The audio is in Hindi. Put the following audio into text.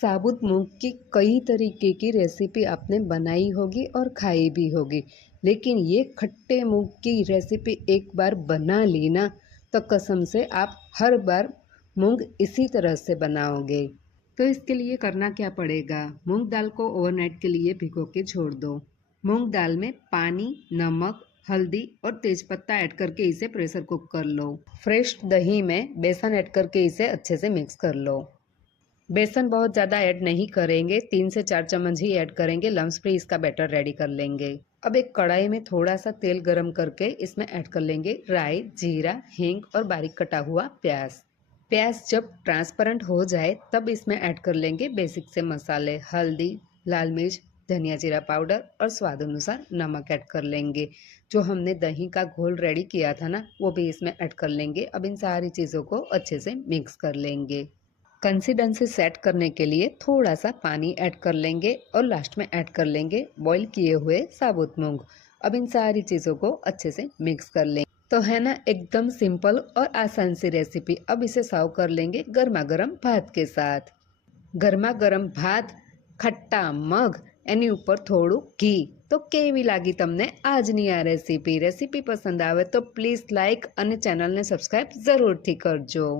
साबुत मूंग की कई तरीके की रेसिपी आपने बनाई होगी और खाई भी होगी, लेकिन ये खट्टे मूंग की रेसिपी एक बार बना ली ना तो कसम से आप हर बार मूंग इसी तरह से बनाओगे। तो इसके लिए करना क्या पड़ेगा, मूंग दाल को ओवरनाइट के लिए भिगो के छोड़ दो। मूंग दाल में पानी, नमक, हल्दी और तेजपत्ता ऐड करके इसे प्रेशर कुक कर लो। फ्रेश दही में बेसन ऐड करके इसे अच्छे से मिक्स कर लो। बेसन बहुत ज़्यादा ऐड नहीं करेंगे, 3 से 4 चम्मच ही ऐड करेंगे। लम्स फ्री इसका बैटर रेडी कर लेंगे। अब एक कढ़ाई में थोड़ा सा तेल गरम करके इसमें ऐड कर लेंगे राई, जीरा, हींग और बारीक कटा हुआ प्याज। प्याज जब ट्रांसपेरेंट हो जाए तब इसमें ऐड कर लेंगे बेसिक से मसाले, हल्दी, लाल मिर्च, धनिया जीरा पाउडर और स्वाद अनुसार नमक ऐड कर लेंगे। जो हमने दही का घोल रेडी किया था ना, वो भी इसमें ऐड कर लेंगे। अब इन सारी चीज़ों को अच्छे से मिक्स कर लेंगे। कंसिस्टेंसी सेट करने के लिए थोड़ा सा पानी ऐड कर लेंगे और लास्ट में ऐड कर लेंगे बॉईल किए हुए साबुत मूंग। अब इन सारी चीज़ों को अच्छे से मिक्स कर लेंगे। तो है ना एकदम सिंपल और आसान सी रेसिपी। अब इसे सर्व कर लेंगे गर्मा गर्म भात के साथ। गर्मा गर्म भात, खट्टा मग, એની ઉપર થોડું ઘી। તો કેવી લાગી તમને આજની આ રેસીપી? રેસીપી પસંદ આવે તો પ્લીઝ લાઇક અને ચેનલને સબસ્ક્રાઈબ જરૂરથી કરજો।